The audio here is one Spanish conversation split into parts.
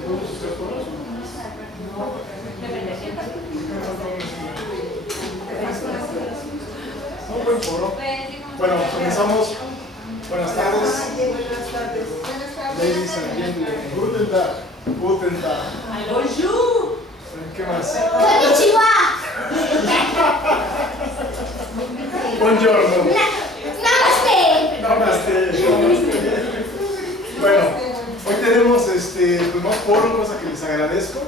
podemos hacer todos? Un buen foro. Bueno, comenzamos. Buenas tardes. Ladies and gentlemen. Guten Tag. Guten Tag. Bonjour. ¿Qué más? Konnichiwa. Buongiorno. Namaste. Namaste. Bueno, hoy tenemos pues más foro, cosa que les agradezco.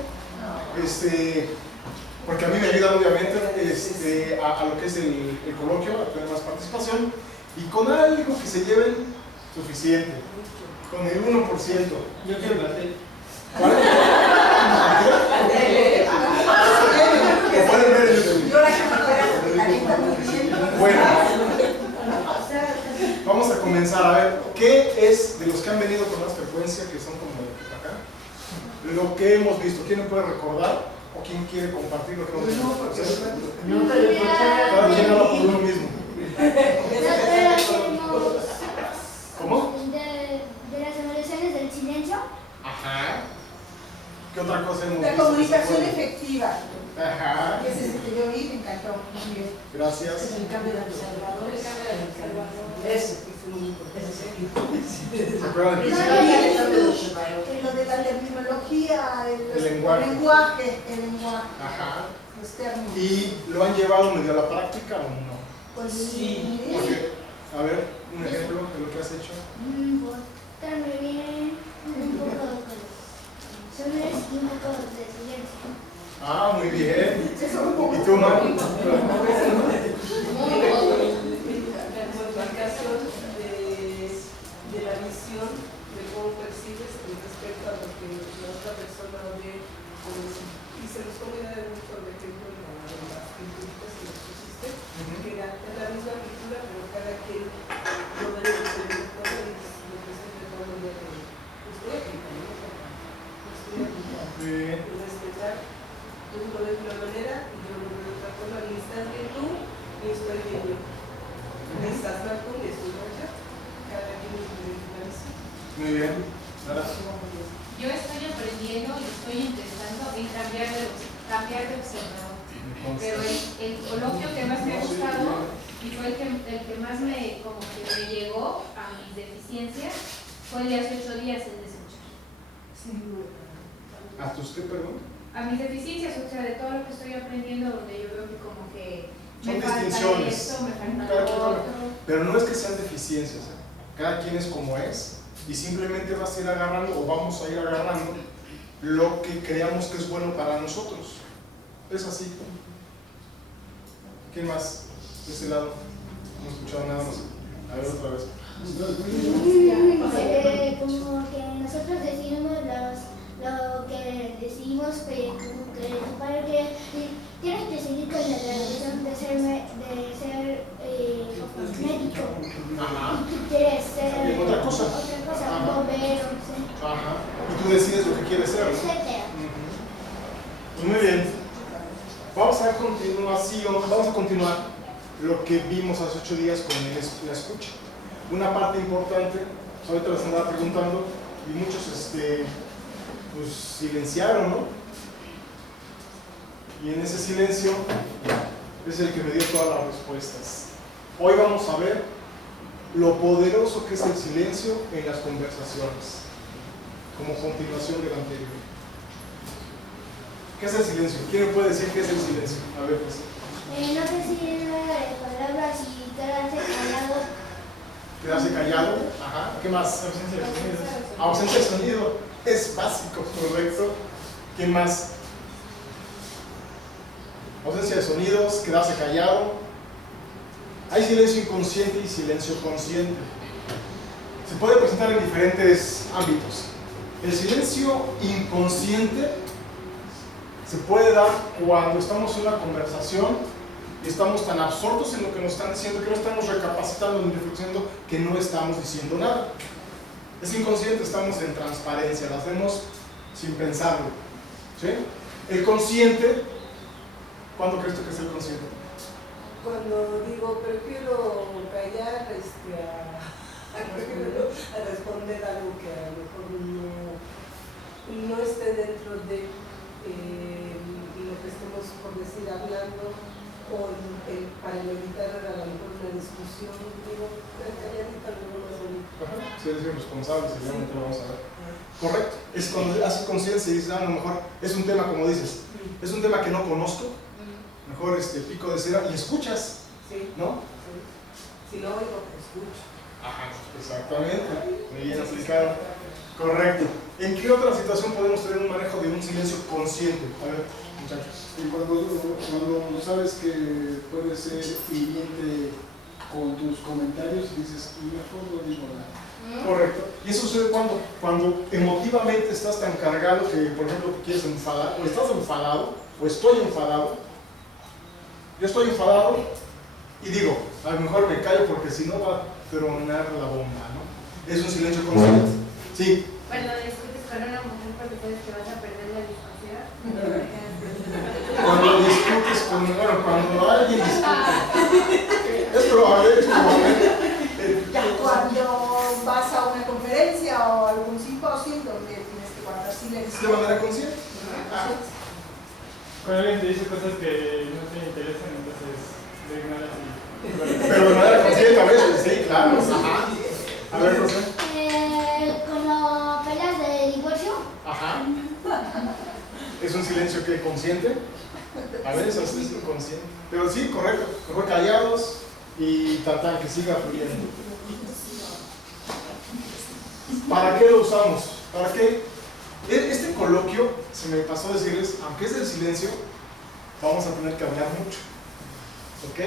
Porque a mí me ayuda obviamente a lo que es el coloquio, a tener más participación y con algo que se lleven suficiente, con el 1%. Yo quiero bater. ¿Cuál? Lo pueden ver en YouTube. Bueno, vamos a comenzar a ver qué es de los que han venido con más frecuencia, que son como acá, lo que hemos visto. ¿Quién me puede recordar? ¿O quién quiere compartir lo que hemos visto? Cada quien habla por uno mismo. ¿Cómo? De las evoluciones del silencio. Ajá. ¿Qué otra cosa hemos La visto? comunicación efectiva. Ajá. Que es ese que yo vi, me encantó. Muy bien. Gracias. El cambio de observador. El cambio de observador. Ese es muy importante. ¿Se acuerdan? Lo de la terminología, El lenguaje. El lenguaje. Ajá. Los términos. ¿Y lo han llevado medio a la práctica o no? Pues Sí. Porque, a ver, un ejemplo de lo que has hecho. Portarme bien, un poco de conexiones y un poco de silencio. Ah, muy bien. ¿Y tú, Mar? La modificación de la visión, de cómo percibes respecto a lo que la otra persona ve. Y se nos puede dar mucho de ejemplo en las pinturitas que nos pusiste, que es la misma pintura, pero cada quien lo ve de diferente forma y lo presenta de forma de estoy aplicando, Bien. respetar. Tú lo ves de una manera y yo lo veo de otra forma. Ni estás bien tú, ni estoy bien yo. Ni estás mal tú, ni estoy mal yo. Cada quien es diferente. Muy bien. Sara. Yo estoy aprendiendo y estoy intentando en cambiar de observador. Pero el coloquio que más me ha gustado y fue el que más como que me llegó a mis deficiencias fue el de hace 8 días, el de escuchar. ¿A tus qué, perdón? A mis deficiencias, o sea, de todo lo que estoy aprendiendo, donde yo veo que como que Son me falta distinciones. esto, me falta Cada lo quien otro. Pero no es que sean deficiencias, cada quien es como es y simplemente vas a ir agarrando o vamos a ir agarrando lo que creamos que es bueno para nosotros. Es así. ¿Quién más? De este lado. No he escuchado nada más. A ver otra vez. Como que nosotros decidimos lo que decidimos, pero como que para que tienes que seguir con la tradición de ser médico. Ajá. Y tú quieres ser Otra cosa. un bombero, no sé, Ajá. Y tú decides lo que quieres ser, ¿no? etcétera. Pues muy bien. Vamos a continuar lo que vimos hace 8 días con la escucha. Una parte importante, ahorita les andaba preguntando y muchos pues silenciaron, ¿no? Y en ese silencio es el que me dio todas las respuestas. Hoy vamos a ver lo poderoso que es el silencio en las conversaciones, como continuación del anterior. ¿Qué es el silencio? ¿Quién me puede decir qué es el silencio? A ver, pues. No decir palabras y quedarse callado. Quedarse callado. Ajá. ¿Qué más? Ausencia de sonidos. Ausencia de sonido. Es básico, correcto. ¿Quién más? Ausencia de sonidos, quedarse callado. Hay silencio inconsciente y silencio consciente. Se puede presentar en diferentes ámbitos. El silencio inconsciente se puede dar cuando estamos en una conversación y estamos tan absortos en lo que nos están diciendo que no estamos recapacitando ni reflexionando que no estamos diciendo nada. Es inconsciente, estamos en transparencia, lo hacemos sin pensarlo. ¿Sí? El consciente, ¿cuándo crees tú que es el consciente? Cuando digo, prefiero callar prefiero a responder algo que a lo mejor no no esté dentro de lo que estemos, por decir, hablando, o para evitar a lo mejor una discusión, digo, calladita, luego más bonito. Silencio responsable, seguramente lo vamos a ver. Correcto, es cuando haces conciencia y dices, a lo mejor es un tema, como dices, es un tema que no conozco, mejor pico de cera y escuchas, Sí. ¿no? Sí. Si lo oigo, escucho. Ajá, exactamente, muy bien aplicado. Correcto. ¿En qué otra situación podemos tener un manejo de un silencio consciente? A ver, muchachos. Y cuando sabes que puede ser hiriente con tus comentarios, dices, mejor no digo nada. Correcto. ¿Y eso sucede cuando emotivamente estás tan cargado que, por ejemplo, te quieres enfadar, o estás enfadado, o estoy enfadado? Yo estoy enfadado y digo, a lo mejor me callo porque si no va a tronar la bomba, ¿no? Es un silencio consciente. Sí. Cuando discutes con una mujer porque sabes que vas a perder la discusión. Cuando discutes cuando alguien discute. Es probable. Cuando vas a una conferencia o algún simposio donde tienes que guardar silencio. De manera consciente. Cuando alguien te dice cosas que no te interesan, entonces lo ignoras y... Pero de manera consciente a veces, sí, claro. Ajá. A ver, José. Como peleas de divorcio. Ajá. ¿Es un silencio que consciente? A veces es inconsciente. Pero sí, correcto. Mejor callados y tratar que siga fluyendo. ¿Para qué lo usamos? ¿Para qué? Este coloquio, se me pasó a decirles, aunque es del silencio, vamos a tener que hablar mucho. ¿Ok?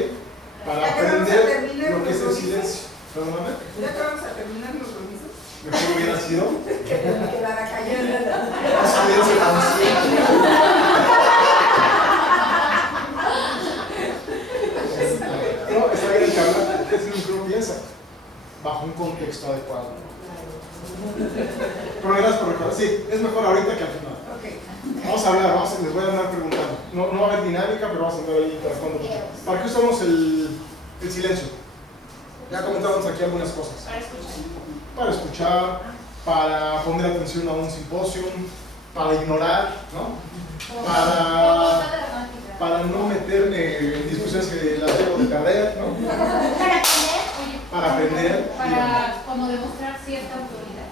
Para aprender lo que es el silencio. ¿Perdóname? Ya que vamos a terminar los permisos. Mejor hubiera sido Que quedara callada. un silencio consciente. No, está bien que hablar, es lo que uno piensa, bajo un contexto adecuado. Pero gracias por recordar. Sí, es mejor ahorita que al final. Okay. Vamos a hablar, les voy a andar preguntando. No va a haber dinámica, pero vamos a andar ahí interactuando mucho. ¿Para qué usamos el silencio? Ya comentamos aquí algunas cosas. Para escuchar, para poner atención a un simposio, para ignorar, ¿no? Para no meterme en discusiones que las debo de perder, ¿no? Para aprender. Para como demostrar cierta autoridad.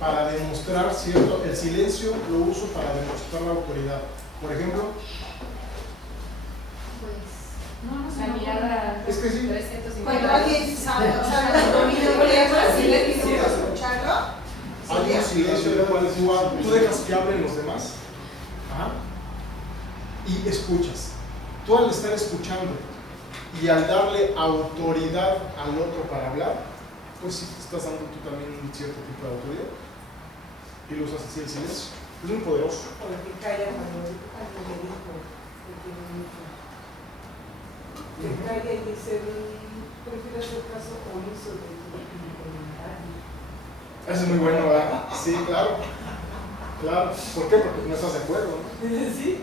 Para demostrar cierto, el silencio lo uso para demostrar la autoridad. Por ejemplo, La mirada. es que sí. 350. Cuando alguien sabe, o sea, no domina así le digo escucharlo. Hay un silencio de cual es igual. Tú dejas que hablen los demás. Ajá. Y escuchas. Tú al estar escuchando y al darle autoridad al otro para hablar, pues sí te estás dando tú también un cierto tipo de autoridad. Y lo usas así el silencio. Es muy poderoso. O el que calla cuando alguien le dijo que tiene un hijo. Que calla y dice, prefiero hacer caso omiso de tu comentario. Eso es muy bueno, ¿verdad? Sí, claro. Claro. ¿Por qué? Porque no estás de acuerdo, ¿no? Sí,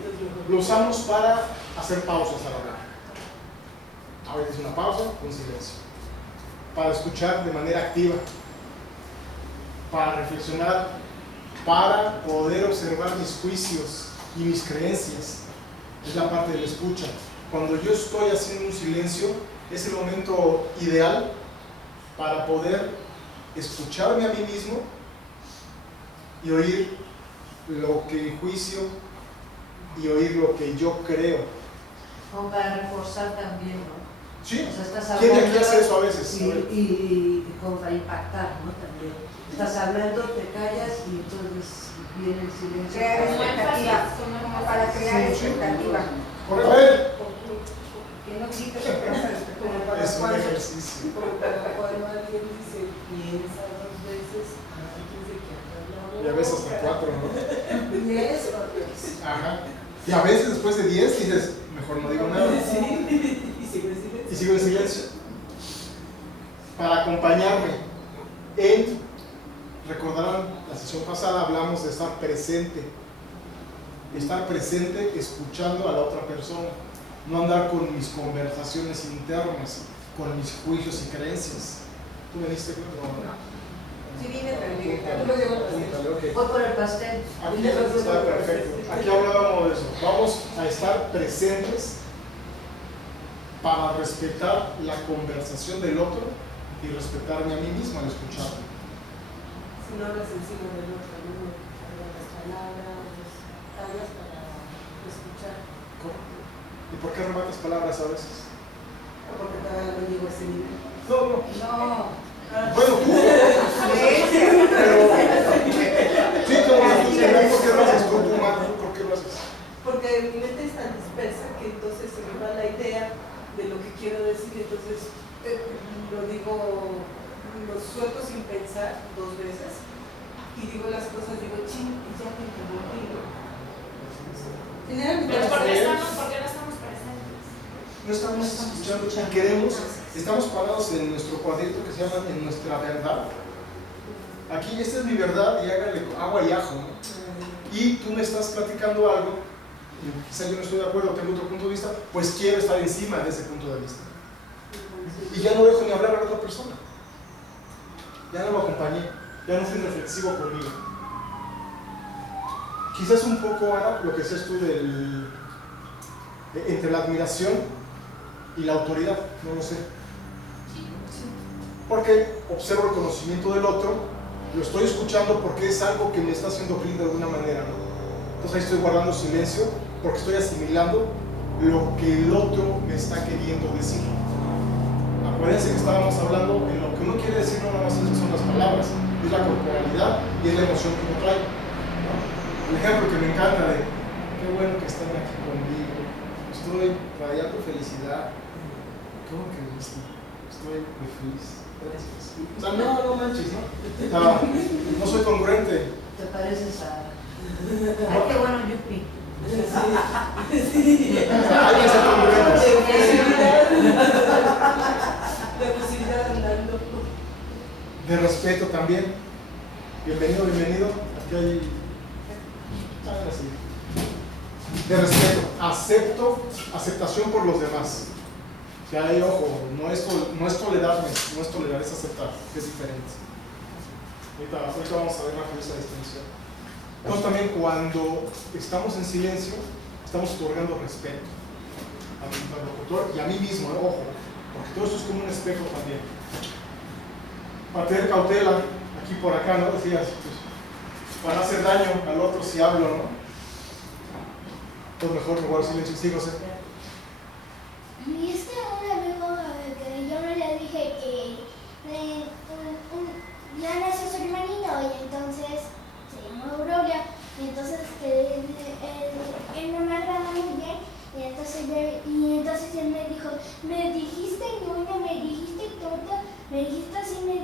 Lo usamos para hacer pausas al hablar. A veces una pausa, un silencio. Para escuchar de manera activa. Para reflexionar. Para poder observar mis juicios y mis creencias. Es la parte de la escucha. Cuando yo estoy haciendo un silencio, es el momento ideal para poder escucharme a mí mismo y oír lo que juicio y oír lo que yo creo. O para reforzar también, ¿no? Sí, O sea, estás ¿quién de hablando aquí hace eso a veces? y como para impactar, ¿no? También. Estás hablando, te callas y entonces viene el silencio. crear expectativa, como para crear expectativa. Correcto. A ver, Que no quite que piensa como para es un cuando, ejercicio. como para cuando alguien dice, piensa 2 veces antes de que haga Y a veces hasta 4, ¿no? 10 o 10. Ajá. Y a veces después de 10 dices, mejor no digo nada. Sí, y sigo en silencio. Y sigo en silencio. Para acompañarme en, recordarán, la sesión pasada hablamos de estar presente. Estar presente escuchando a la otra persona. No andar con mis conversaciones internas, con mis juicios y creencias. ¿Tú me diste cuenta? No. Sí, vine también. Yo lo llevo al pastel. Apúntale, ok. Voy por el pastel. Aquí está perfecto. Aquí hablábamos de eso. Vamos a estar presentes para respetar la conversación del otro y respetarme a mí mismo al escucharlo. Si no hablas encima del otro, no hablas las palabras, hablas para escuchar. ¿Cómo? ¿Y por qué rematas palabras a veces? Porque todavía no llego a ese nivel. No. No. Bueno, tú. Pero. Sí, como tú, ¿por qué lo haces? ¿Por qué lo haces? Porque mi mente es tan dispersa que entonces se me va la idea de lo que quiero decir, entonces lo digo, lo suelto sin pensar 2 veces y digo las cosas, digo ching y ya te interrumpí. Generalmente Pero ¿por qué no ¿Por estamos presentes? No estamos escuchando y queremos, estamos parados en nuestro cuadrito que se llama En Nuestra Verdad. Aquí, esta es mi verdad y hágale agua y ajo, ¿no? Y tú me estás platicando algo, y quizá yo no estoy de acuerdo, tengo otro punto de vista, pues quiero estar encima de ese punto de vista. Y ya no dejo ni hablar a la otra persona. Ya no lo acompañé, ya no fui reflexivo conmigo. Quizás un poco, Ana, lo que decías tú entre la admiración y la autoridad, no lo sé. Porque observo el conocimiento del otro, lo estoy escuchando porque es algo que me está haciendo clic de alguna manera, ¿no? Entonces ahí estoy guardando silencio porque estoy asimilando lo que el otro me está queriendo decir. Acuérdense que estábamos hablando en lo que uno quiere decir, no nada más son las palabras, es la corporalidad y es la emoción que uno trae, ¿no? El ejemplo que me encanta de qué bueno que están aquí conmigo, estoy radiando felicidad. ¿Cómo que estoy muy feliz? Gracias. O sea, no manches, ¿no? O sea, no soy congruente. ¿Te pareces a...? Ay, qué bueno, Yupi. Sí. Hay que ser congruentes. De posibilidad andando. De respeto también. Bienvenido. Aquí hay... Ahora sí. De respeto. Aceptación por los demás. Que hay, ojo, no es tolerarme, no es tolerar, es aceptar, que es diferente. Ahorita vamos a ver esa distinción. Entonces también cuando estamos en silencio, estamos otorgando respeto a mi interlocutor y a mí mismo, ojo, porque todo esto es como un espejo también. Para tener cautela, aquí por acá, ¿no? Decías, pues, para no hacer daño al otro si hablo, ¿no? Pues mejor me guardo silencio y sigo, ¿sí? Y es que un amigo que yo no le dije que ya nació su hermanito y entonces se llamó Aurora y entonces que él no me agrada muy bien y entonces él me dijo, me dijiste ñoña, me dijiste tonta, me dijiste así, me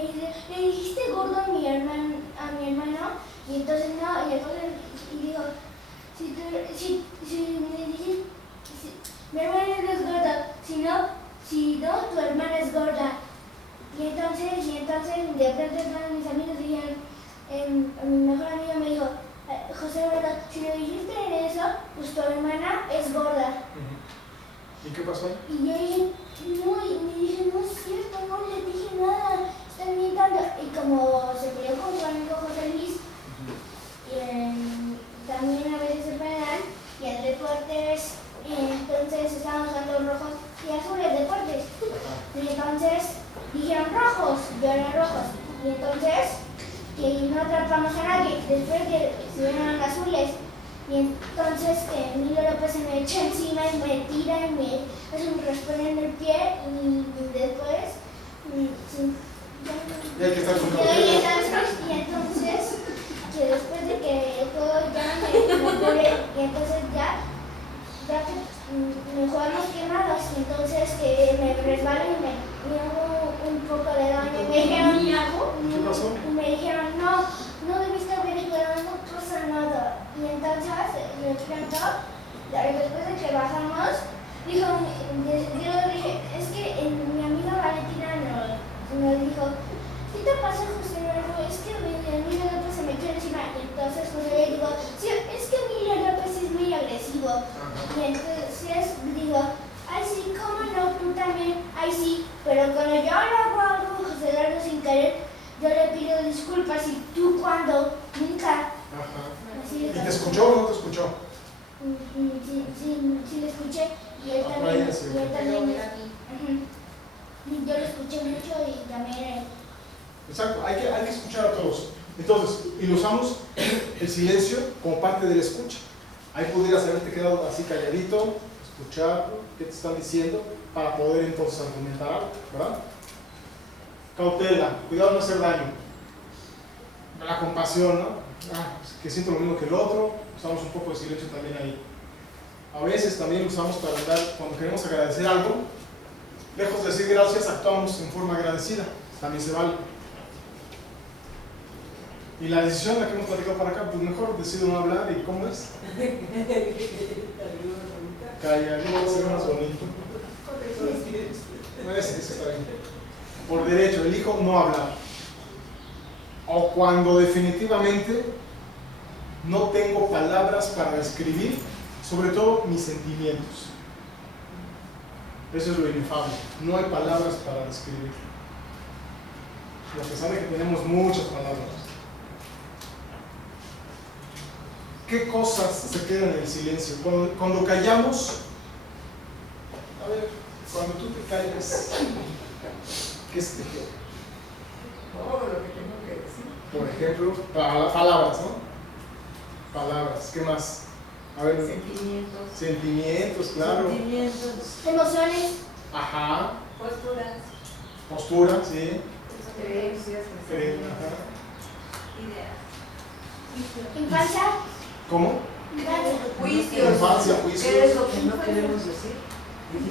dice, le dijiste gordo a mi hermano y entonces no, y dijo, si me dijiste, mi hermana no es gorda, si no, tu hermana es gorda. Y entonces de pronto todos mis amigos dijeron, mi mejor amiga me dijo, José Alberto, si le dijiste eso, pues tu hermana es gorda. ¿Y qué pasó? Y yo dije, no es cierto, no le dije nada, estoy inventando. Y como se peleó con su amigo José Luis, también a veces se pelean, y en deportes, entonces estábamos jugando rojos y azules deportes. Y entonces dijeron rojos, yo era rojos. Y entonces que no atrapamos a nadie, después que se vieron azules. Y entonces Emilio López se me echa encima y me tira y me hace un raspón en el pie y después Y hay que estar con y entonces que después de que el juego ya me curé y entonces ya que me jugamos quemados, entonces que me resbalé y me hago un poco de daño y me dijeron, ¿qué pasó? y me dijeron, no debiste haber jugado, no pasa nada. Y entonces de pronto, después de que bajamos, yo le dije, es que mi amiga Valentina nos dijo, ¿qué te pasa, José Manuel? Es que Emilio López se me echó encima. Y entonces José le digo, sí, es que Emilio López es muy agresivo. Y entonces digo, ay sí, ¿cómo no? Tú también, ay sí. Pero cuando yo le hago algo a José Eduardo sin querer, yo le escuchó o no te escuchó? Sí, lo escuché. Y él Ah, también. Brian, sí, Y él ok. también. Yo lo escuché mucho y también. Exacto, hay que escuchar a todos. Entonces, y usamos el silencio como parte de la escucha. Ahí pudieras haberte quedado así calladito, escuchar qué te están diciendo, para poder entonces argumentar algo, ¿verdad? Cautela, cuidado de no hacer daño. La compasión, ¿no? Que siento lo mismo que el otro, usamos un poco de silencio también ahí. A veces también lo usamos para dar, cuando queremos agradecer algo, lejos de decir gracias, actuamos en forma agradecida, también se vale. Y la decisión, la que hemos platicado para acá, pues mejor decido no hablar. ¿Y cómo es? Calladito, ser más bonito. Ese está bien. Por derecho, elijo no hablar. O cuando definitivamente no tengo palabras para describir, sobre todo mis sentimientos. Eso es lo inefable. No hay palabras para describir. Y a pesar de que tenemos muchas palabras. ¿Qué cosas se quedan en el silencio? Cuando callamos, a ver, cuando tú te callas, ¿qué se te queda? Todo lo que tengo que decir. Por ejemplo, palabras, ¿no? Palabras, ¿qué más? A ver, Sentimientos. sentimientos, claro. Sentimientos. Emociones. Ajá, Posturas, postura, sí. creencias, Ajá. ideas. Infancia. ¿Cómo? Infancia. Juicios. Infancia, ¿Qué es juicios. lo que no queremos decir?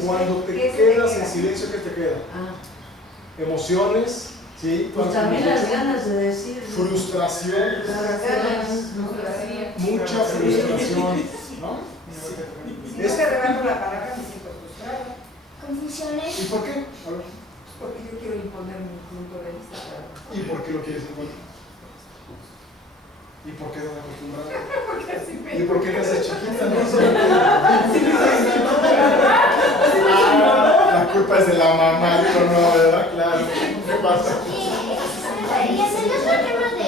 Cuando te ¿Qué se te quedas queda? en silencio, ¿qué te queda? Ah, Emociones, ¿sí? pues también las ganas de decir. Frustración, Las ganas. mucha frustración, ¿no? Si no te rebato la palabra, me siento frustrada. Confusiones. ¿Y por qué? A ver, Porque yo quiero imponer mi punto de vista. ¿y por qué lo quieres encontrar? ¿Y por qué no te acostumbras? Porque así me. ¿Y por qué desde chiquita no? La culpa es de la mamá, digo, no, ¿verdad? Claro. ¿Qué pasa? Y hacer los problemas de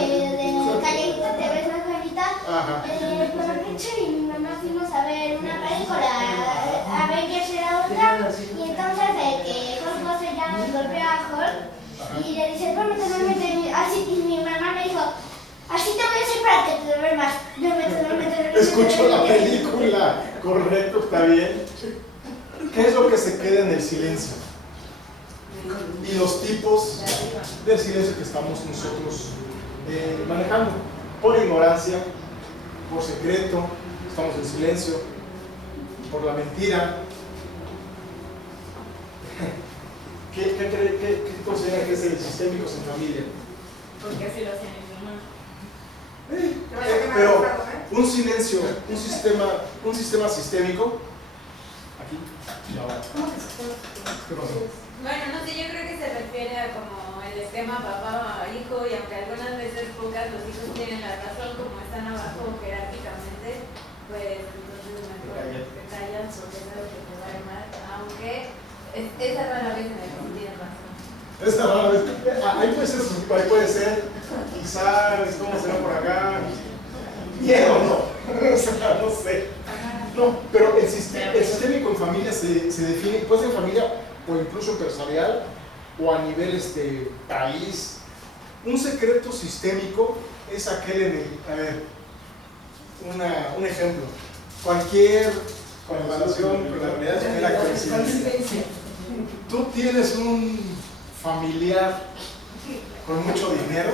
calladita te ves más bonita. Ajá. Con Richard y mi mamá fuimos a ver una película, Avengers era otra, y entonces de que Hulk se llama y golpea a Hulk y le dice, duérmete, así, y mi mamá me dijo, así te voy a hacer para que te duermas, duérmete. Escucho la película, correcto, está bien. ¿Qué es lo que se queda en el silencio? Y los tipos de silencio que estamos nosotros manejando. Por ignorancia, por secreto, estamos en silencio, por la mentira. ¿Qué considera que es el sistémicos en familia? Porque así lo hacen en mi mamá. Pero un silencio, un sistema sistémico, aquí y ahora. ¿Qué pasó? Bueno, no sé, yo creo que se refiere a como el esquema papá-hijo, y aunque algunas veces pocas los hijos tienen la razón, como están abajo jerárquicamente, pues entonces mejor te callas porque sabes que te va a ir mal, aunque esa rara vez en el que tienes razón. Esta rara vez, ahí puede ser, ahí puede ser, quizás, ¿cómo será por acá? Miedo, no, o sea, no sé. No, pero el sistémico en familia se define, puede ser en familia o incluso empresarial o a nivel país. Un secreto sistémico es aquel en el, a ver, un ejemplo. Cualquier comparación con la realidad genera coincidencia. Tú tienes un familiar con mucho dinero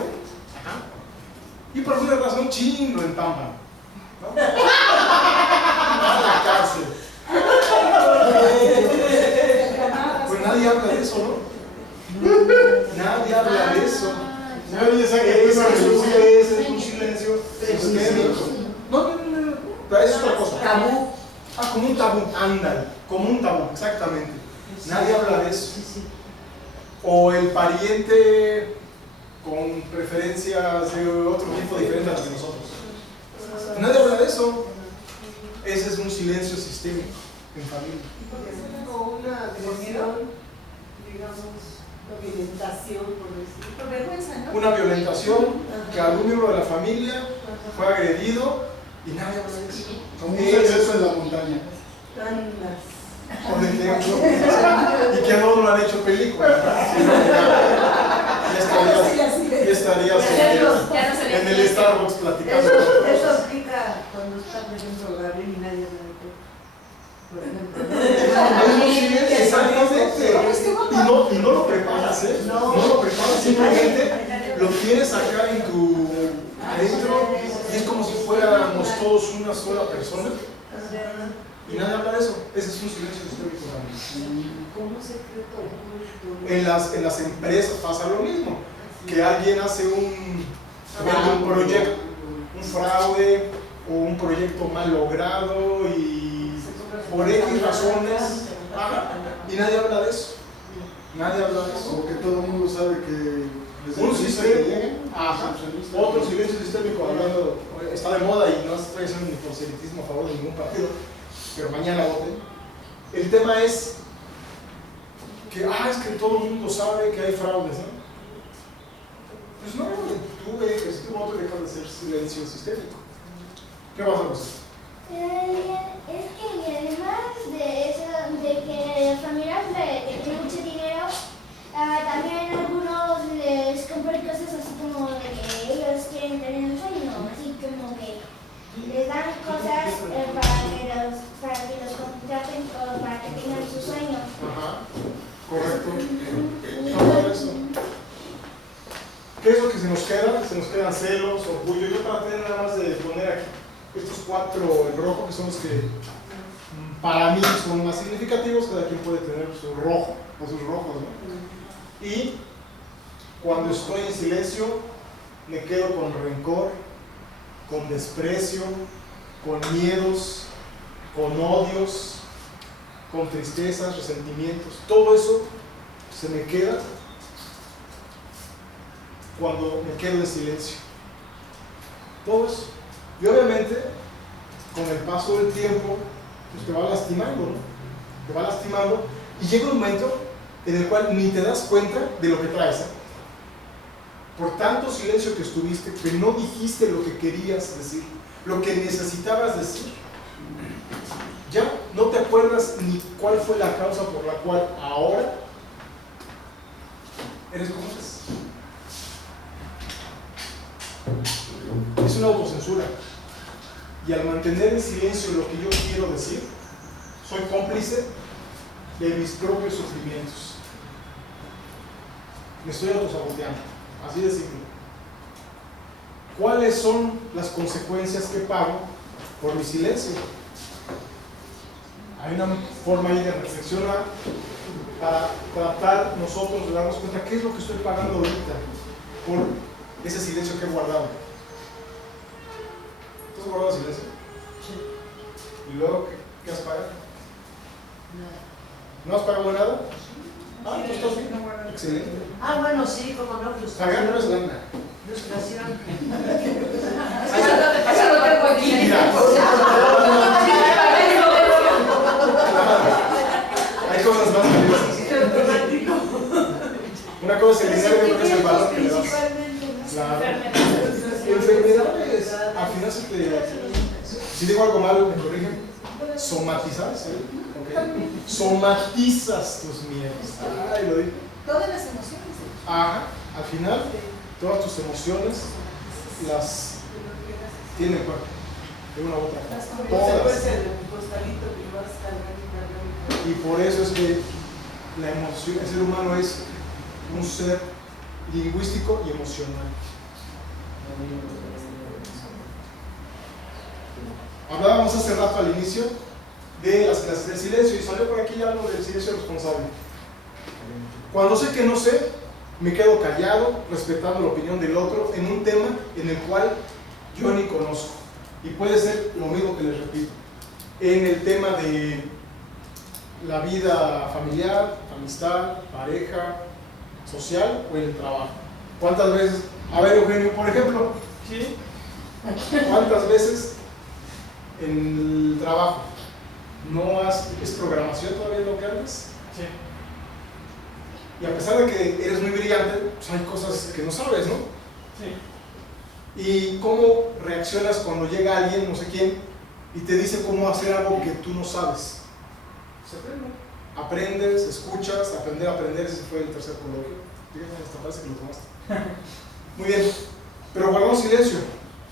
y por alguna razón lo entamban, ¿no? A la cárcel. Pues nadie habla de eso, ¿no? Nadie habla de eso. Nadie sabe que ese es un silencio sistémico. No, pero eso es otra cosa. Tabú. Como un tabú, ándale, como un tabú, exactamente. Nadie habla de eso. O el pariente con preferencias de otro tipo diferente a las de nosotros. Nadie habla de eso. Ese es un silencio sistémico en familia. Como una agresión, digamos, una violentación, por decir. Por vergüenza, ¿no? Una violentación, que algún miembro de la familia fue agredido Y nadie habla de eso. Como un secreto en la montaña. Por ejemplo, y que no lo han hecho película. Ya estarías en el Starbucks platicando. Eso explica cuando está, por ejemplo, Gabriel y nadie habla de todo. Por ejemplo. Exactamente. Y no lo preparas, ¿eh? No lo preparas, simplemente lo tienes acá en tu adentro y es como si fuéramos todos una sola persona. Y nadie habla de eso. Ese es un silencio histórico. ¿Cómo secreto oculto? En las empresas pasa lo mismo. Que alguien hace un proyecto, un fraude o un proyecto mal logrado y por X razones, y nadie habla de eso. Nadie habla de eso. Como que todo el mundo sabe que Un sistema, otro silencio sistémico, hablando, está de moda y no estoy haciendo ni proselitismo a favor de ningún partido, pero mañana voten. El tema es que, es que todo el mundo sabe que hay fraudes, ¿no? Pues no, tú voto dejas de ser silencio sistémico. ¿Qué vas a hacer? Es que además de eso, de que las familias que tienen mucho dinero, también algunos les compran cosas así como de que ellos quieren tener un sueño, así como que les dan cosas para que los contraten o para que tengan su sueño. Ajá, correcto. No, eso. ¿Qué es lo que se nos queda? Se nos quedan celos, orgullo. Yo traté nada más de poner aquí estos 4 en rojo, que son los que para mí son más significativos. Cada quien puede tener su rojo o sus rojos, ¿no? Y cuando estoy en silencio, me quedo con rencor, con desprecio, con miedos, con odios, con tristezas, resentimientos. Todo eso se me queda cuando me quedo en silencio. Todo eso. Y obviamente, con el paso del tiempo, pues te va lastimando, ¿no? Te va lastimando y llega un momento en el cual ni te das cuenta de lo que traes, ¿eh? Por tanto silencio que estuviste, que no dijiste lo que querías decir, lo que necesitabas decir, ya no te acuerdas ni cuál fue la causa por la cual ahora eres como eres. Es una autocensura. Y al mantener en silencio lo que yo quiero decir, soy cómplice de mis propios sufrimientos. Me estoy autosaboteando, así de simple. ¿Cuáles son las consecuencias que pago por mi silencio? Hay una forma ahí de reflexionar para tratar nosotros de darnos cuenta qué es lo que estoy pagando ahorita por ese silencio que he guardado. ¿Tú has guardado silencio? Sí. ¿Y luego qué has pagado? Nada. ¿No has pagado nada? Pues estás bien. Excelente. Bueno, sí, como no, Pagar no es lana. Frustración. Eso lo tengo aquí. Hay cosas más valiosas. Una cosa es el dinero y otra es el valor que le das. Claro. Enfermedades. Al final si digo algo malo, me corrigen. Somatizar, ¿sí? Okay. Somatizas tus miedos. Lo digo. Todas las emociones. Ajá. Al final, todas tus emociones las tiene el cuerpo. De una u otra forma. Todas. Y por eso es que la emoción, el ser humano es un ser lingüístico y emocional. Hablábamos hace rato al inicio de las clases de silencio y salió por aquí algo del silencio responsable. Cuando sé que no sé, me quedo callado, respetando la opinión del otro en un tema en el cual yo ni conozco. Y puede ser lo mismo que les repito. En el tema de la vida familiar, amistad, pareja, social o en el trabajo. ¿Cuántas veces? A ver, Eugenio, por ejemplo, ¿sí? ¿Cuántas veces en el trabajo es programación todavía lo que haces? Sí. Y a pesar de que eres muy brillante, pues hay cosas que no sabes, ¿no? Sí. ¿Y cómo reaccionas cuando llega alguien, no sé quién, y te dice cómo hacer algo que tú no sabes? Se aprende. Aprendes, escuchas, aprender, ese fue el tercer coloquio. Fíjate, hasta parece que lo tomaste. Muy bien, pero guardamos silencio.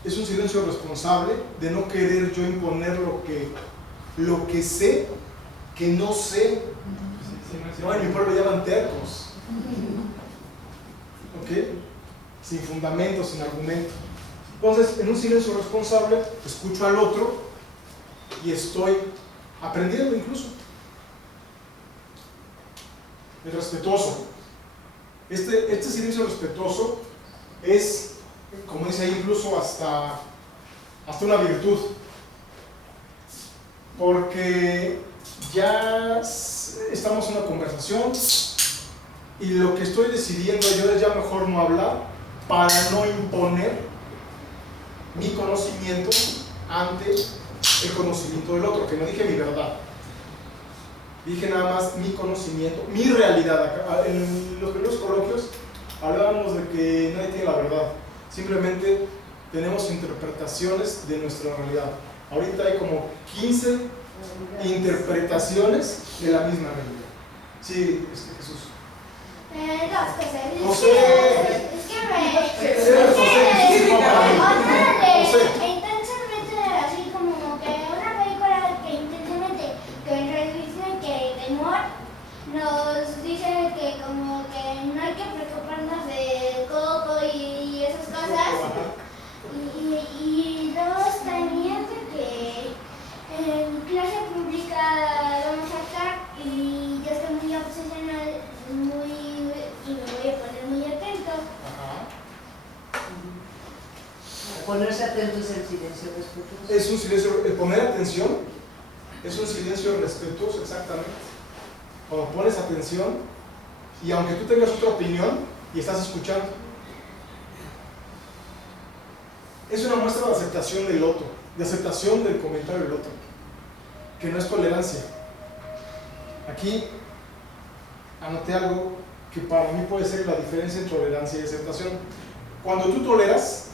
Es un silencio responsable de no querer yo imponer lo que sé, que no sé. No, en mi pueblo le llaman tercos. ¿Ok? Sin fundamento, sin argumento. Entonces, en un silencio responsable, escucho al otro y estoy aprendiendo incluso. El respetuoso. Este silencio respetuoso es, como dice ahí, incluso hasta una virtud. Porque ya estamos en una conversación y lo que estoy decidiendo yo es ya mejor no hablar para no imponer mi conocimiento ante el conocimiento del otro, que no dije mi verdad, dije nada más mi conocimiento, mi realidad. En los primeros coloquios hablábamos de que nadie tiene la verdad, simplemente tenemos interpretaciones de nuestra realidad. Ahorita hay como 15 interpretaciones de la misma realidad. Sí, Jesús. Dos cosas. José. Es que intensamente, así como que una película que intensamente, que en revista que de humor, nos dice que como que no hay que preocuparnos de Coco y esas cosas. Y dos, también de que en clase pública vamos a estar y yo estoy muy obsesional, y me voy a poner muy atento. Ponerse atento es el silencio respetuoso. Es un silencio, el poner atención es un silencio respetuoso, exactamente. Cuando pones atención y aunque tú tengas otra opinión y estás escuchando, es una muestra de aceptación del otro, de aceptación del comentario del otro, que no es tolerancia. Aquí anoté algo que para mí puede ser la diferencia entre tolerancia y aceptación. Cuando tú toleras,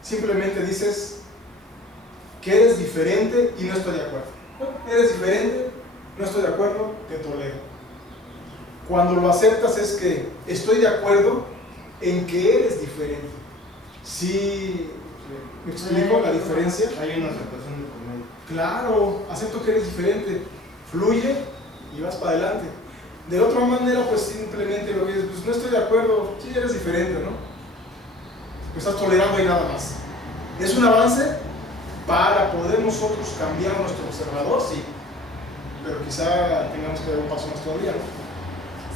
simplemente dices que eres diferente y no estoy de acuerdo. Eres diferente, no estoy de acuerdo, te tolero. Cuando lo aceptas es que estoy de acuerdo en que eres diferente. ¿Sí me explico la diferencia? Hay una aceptación de por medio. Claro, acepto que eres diferente, fluye y vas para adelante. De otra manera, pues simplemente lo que dices, pues no estoy de acuerdo, sí eres diferente, ¿no? Lo estás tolerando y nada más. ¿Es un avance para poder nosotros cambiar nuestro observador? Sí, pero quizá tengamos que dar un paso más todavía, ¿no?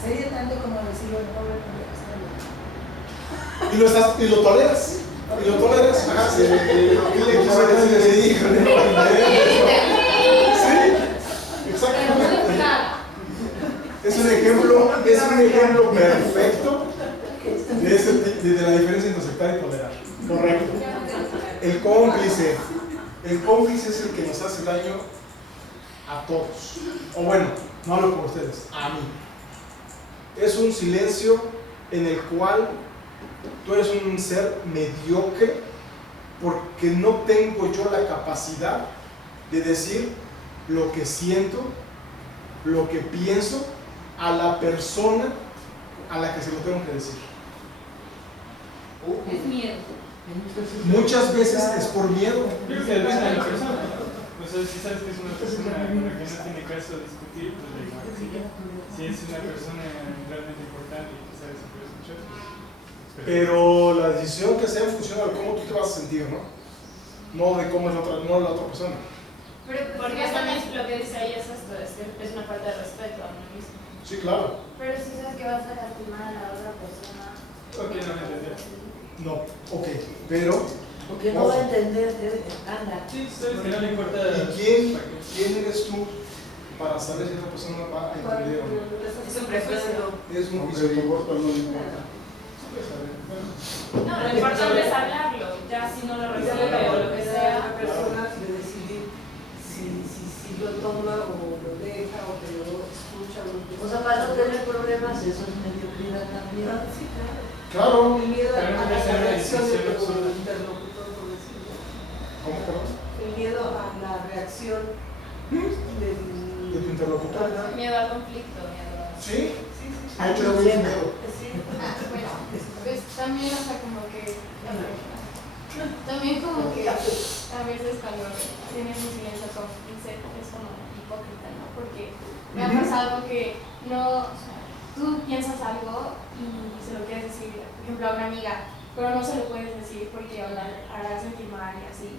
Sería tanto como decirlo en pobre Y lo toleras. Y lo toleras. Ajá, sí. Sí, exactamente. Es un ejemplo perfecto de la diferencia entre aceptar y tolerar. Correcto. El cómplice es el que nos hace daño a todos. O bueno, no hablo con ustedes, a mí. Es un silencio en el cual tú eres un ser mediocre porque no tengo yo la capacidad de decir lo que siento, lo que pienso a la persona a la que se lo tengo que decir. Es miedo. Muchas veces es por miedo. Yo creo que depende de la persona. O sea, si sabes que es una persona con la que no tiene caso discutir, pues da igual. Si es una persona realmente importante y que sabes si puede escuchar, pues, Pero la decisión que sea en función de cómo tú te vas a sentir, ¿no? No de cómo es la otra persona. Pero Porque también lo que dice ahí es esto, es una falta de respeto a uno mismo. Sí, claro. Pero si sabes que vas a lastimar a la otra persona. ok, no me entendí. No, ok, pero Porque no va a entender, anda. Sí, sabes que no le importa. ¿y quién eres tú para saber si esa persona va a entender o no? Es un prejuicio. Es un Aunque el aborto no le importa. No, lo importante es hablarlo, ya si no lo resuelve o lo que sea. La persona de decidir si lo toma o lo deja o que lo escucha. O sea, para no tener problemas, eso es mediocridad también. Sí, claro. Claro. El miedo a la reacción de tu interlocutor. miedo a la reacción de tu interlocutor. Miedo al conflicto, miedo a... ¿Sí? Sí, sí. Hay mucho miedo. Sí. Bueno, pues también, o sea, como que. También, como que a veces cuando tienes un silencio es como hipócrita, ¿no? Porque me ha pasado que no. O sea, tú piensas algo y se lo quieres decir, por ejemplo, a una amiga, pero no se lo puedes decir porque hará sentir mal y así.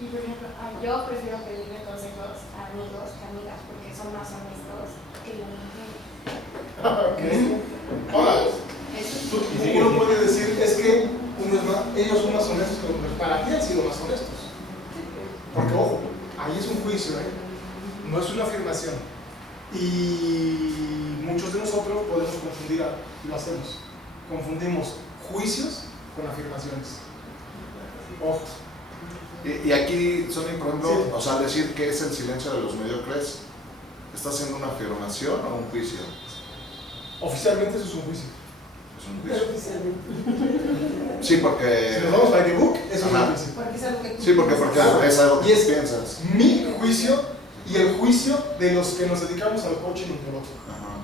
Y por ejemplo, yo prefiero pedirle consejos a amigos que amigas porque son más honestos que la mujer. Ok. Ahora, uno puede decir, es que ellos son más honestos que los hombres. Para ti han sido más honestos. Porque, ojo, ahí es un juicio, no es una afirmación. Y muchos de nosotros podemos confundir, y lo hacemos, confundimos juicios con afirmaciones. Ojo. Y aquí, Sonny, por ejemplo, Sí. o sea, decir que es el silencio de los mediocres, ¿está haciendo una afirmación o un juicio? Oficialmente eso es un juicio. Es un juicio. Sí, porque... Si nos vamos by the book, es un Ajá. juicio. Porque es algo que tú Sí, porque Claro. es algo Y que es tú piensas. mi juicio y el juicio de los que nos dedicamos al coaching ontológico. Ajá.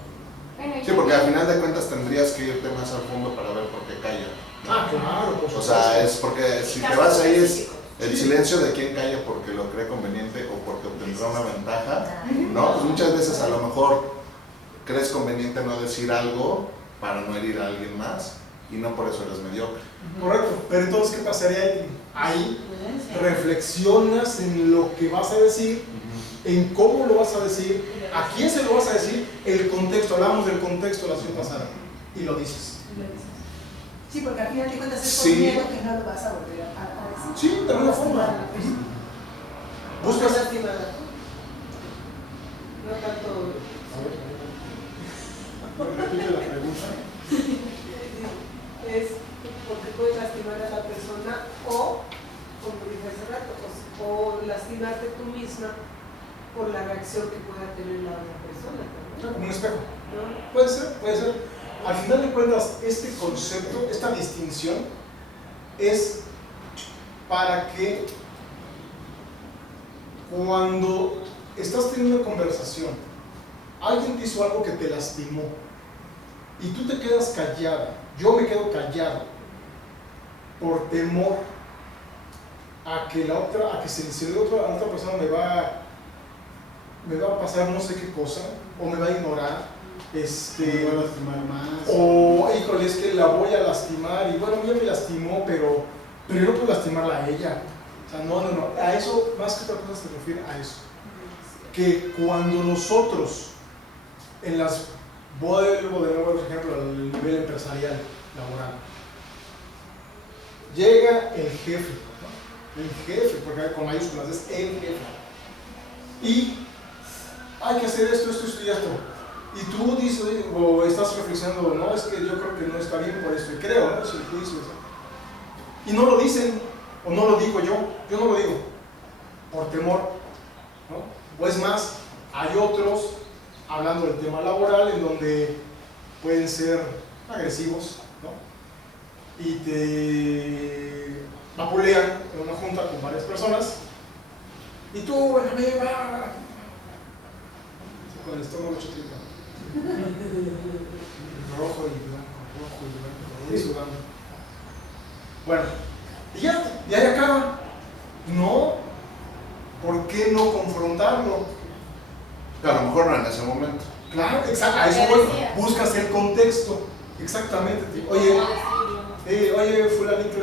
Bueno, Sí, porque al final de cuentas tendrías que irte más al fondo para ver por qué calla. Ah, claro, por O sea, es porque si te vas ahí es el Sí. silencio de quien calla porque lo cree conveniente o porque obtendrá una ventaja, ¿no? Pues muchas veces a lo mejor crees conveniente no decir algo para no herir a alguien más y no por eso eres mediocre. Correcto, pero entonces, ¿qué pasaría ahí? Ahí reflexionas en lo que vas a decir, en cómo lo vas a decir, a quién se lo vas a decir, el contexto, hablamos del contexto la sesión pasada, y lo dices. Sí, porque al final de cuentas es Sí. por miedo que no lo vas a volver a decir. Sí, de alguna forma. Buscas. No lastimada. No tanto. Repite la pregunta. Es porque puedes lastimar a la persona o, como dije hace rato, o lastimarte tú misma por la reacción que pueda tener la otra persona también, Como un espejo. ¿no? Puede ser, puede ser. Al final de cuentas, este concepto, esta distinción, es para que cuando estás teniendo una conversación, alguien te hizo algo que te lastimó y tú te quedas callada, yo me quedo callado por temor a que la otra persona me va a pasar no sé qué cosa o me va a ignorar. Me voy a lastimar más. O, híjole, es que la voy a lastimar y bueno, ella me lastimó, pero yo no puedo lastimarla a ella. O sea, no, a eso, más que otra cosa se refiere a eso. Que cuando nosotros, vuelvo de nuevo, por ejemplo, al nivel empresarial, laboral, llega el jefe, ¿no? El jefe, porque con mayúsculas es el jefe, y hay que hacer esto y esto. Y tú dices, o estás reflexionando, no, es que yo creo que no está bien por esto, y creo, ¿no? Es el juicio. Y no lo dicen, o no lo digo yo no lo digo, por temor, ¿no? O es más, hay otros, hablando del tema laboral, en donde pueden ser agresivos, ¿no? Y te vapulean en una junta con varias personas, y tú, bueno, con el estómago hecho tripa. Rojo y blanco, y sudando. Bueno, y ahí acaba. No, ¿por qué no confrontarlo? A lo mejor no en ese momento. Claro, exacto, a eso voy. Buscas el contexto. Exactamente. Oye, fulanito,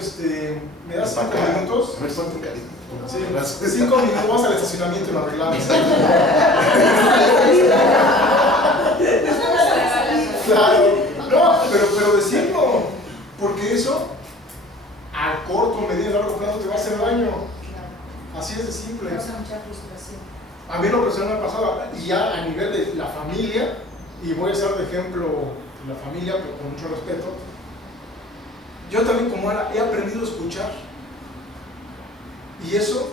¿me das 5 minutos? A ver, ponte carita. Sí, 5 minutos, vas al estacionamiento y lo arreglamos. Claro, no, pero decirlo, porque eso a corto, mediano y largo plazo te va a hacer daño. Así es de simple. Causa mucha frustración. A mí lo personal me ha pasado, y ya a nivel de la familia, y voy a usar de ejemplo la familia, pero con mucho respeto, yo también como he aprendido a escuchar, y eso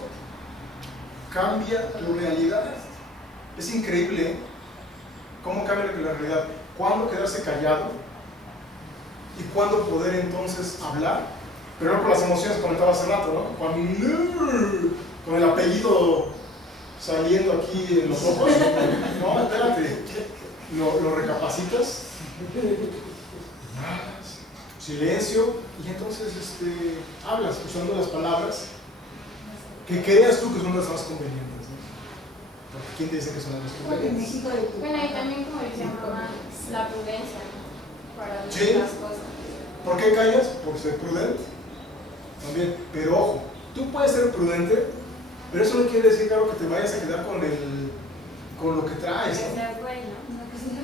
cambia tu realidad. Es increíble, ¿eh? ¿Cómo cambia la realidad? ¿Cuándo quedarse callado? ¿Y cuándo poder entonces hablar? Pero no por las emociones, comentaba hace rato, ¿no? Cuando con el apellido saliendo aquí en los ojos. No, espérate. Lo recapacitas. Silencio. Y entonces hablas usando las palabras que creas tú que son las más convenientes, ¿no? Porque ¿quién te dice que son las más convenientes? Bueno, y también como decía mamá, la prudencia, ¿no? Para Sí. decir las cosas. ¿Por qué callas? Por ser prudente. También. Pero ojo, tú puedes ser prudente, pero eso no quiere decir, claro, que te vayas a quedar con lo que traes, Que ¿no? seas bueno.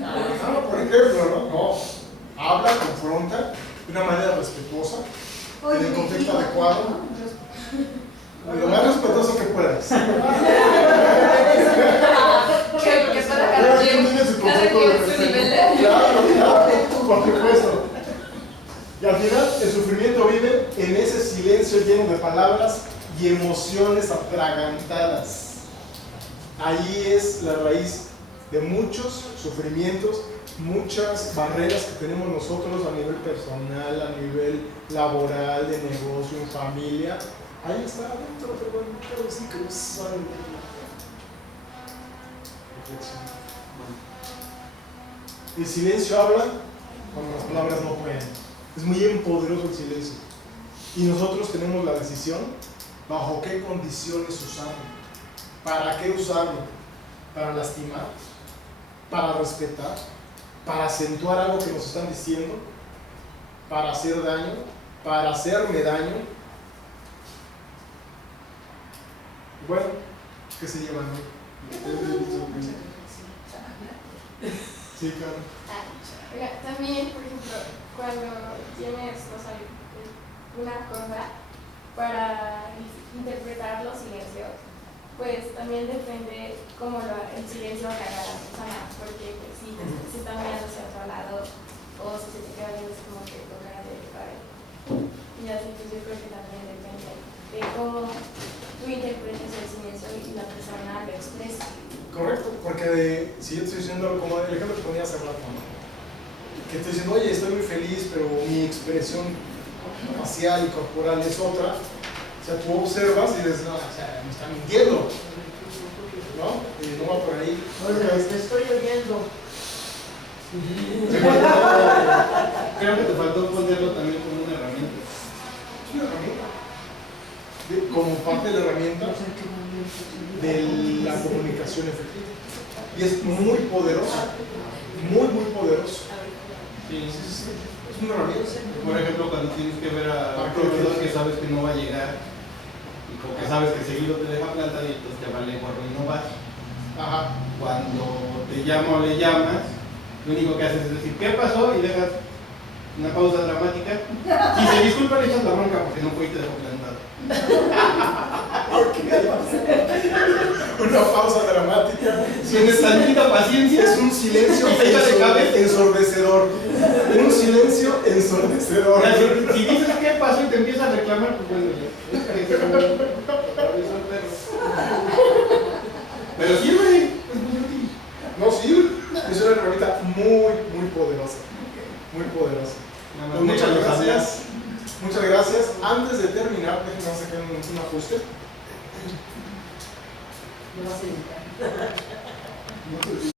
No, por ejemplo, ¿no? Habla, confronta de una manera respetuosa, en el contexto adecuado, lo más respetuoso que puedas. Que para cada quien su nivel de... Claro, por supuesto. Y al final, el sufrimiento vive en ese silencio lleno de palabras y emociones atragantadas. Ahí es la raíz de muchos sufrimientos, muchas barreras que tenemos nosotros a nivel personal, a nivel laboral, de negocio, en familia. Ahí está dentro de los ciclos. El silencio habla cuando las palabras no pueden. Es muy poderoso el silencio. Y nosotros tenemos la decisión bajo qué condiciones usarlo. ¿Para qué usarlo? ¿Para lastimar? ¿Para respetar? ¿Para acentuar algo que nos están diciendo? ¿Para hacer daño? ¿Para hacerme daño? Bueno, ¿qué se llevan hoy? Sí, claro. Oiga, también, por ejemplo, cuando tienes, o sea, una cosa para interpretar los silencios, pues también depende cómo el silencio le haga a la persona, porque pues, si se está mirando hacia otro lado o si se te queda viendo es como que toca de y así, pues yo creo que también depende de cómo tú interpretes el silencio y la persona lo expresa. Correcto, porque si yo te estoy diciendo, como el ejemplo que ponía hace rato, ¿no? Que estoy diciendo, oye, estoy muy feliz, pero mi expresión facial y corporal es otra. O sea, tú observas y dices, no, o sea, me está mintiendo, ¿no? Y no va por ahí. Oye, te estoy oyendo. Creo que te faltó ponerlo también como una herramienta. Es una herramienta. Como parte de la herramienta de la comunicación efectiva. Y es muy poderosa. Muy, muy poderosa. Sí. Es una herramienta. Por ejemplo, cuando tienes que ver a un proveedor que sabes que no va a llegar y como que sabes que seguido te deja plantado y entonces te vale gorro y no vas. Ajá. Cuando te llama o le llamas, lo único que haces es decir, ¿qué pasó? Y dejas una pausa dramática. Si se disculpa, le echas la bronca porque no fue y te dejó plantado. Una pausa dramática. Tienes tantita paciencia. Es un silencio ensordecedor. Un silencio ensordecedor. Si dices qué pasó y te empiezas a reclamar, pues bueno, ya. Pero sirve. No sirve. Es una herramienta muy, muy poderosa. Muy poderosa. Pues muchas gracias. Muchas gracias. Antes de terminar, déjenme sacar un ajuste. No vas a editar.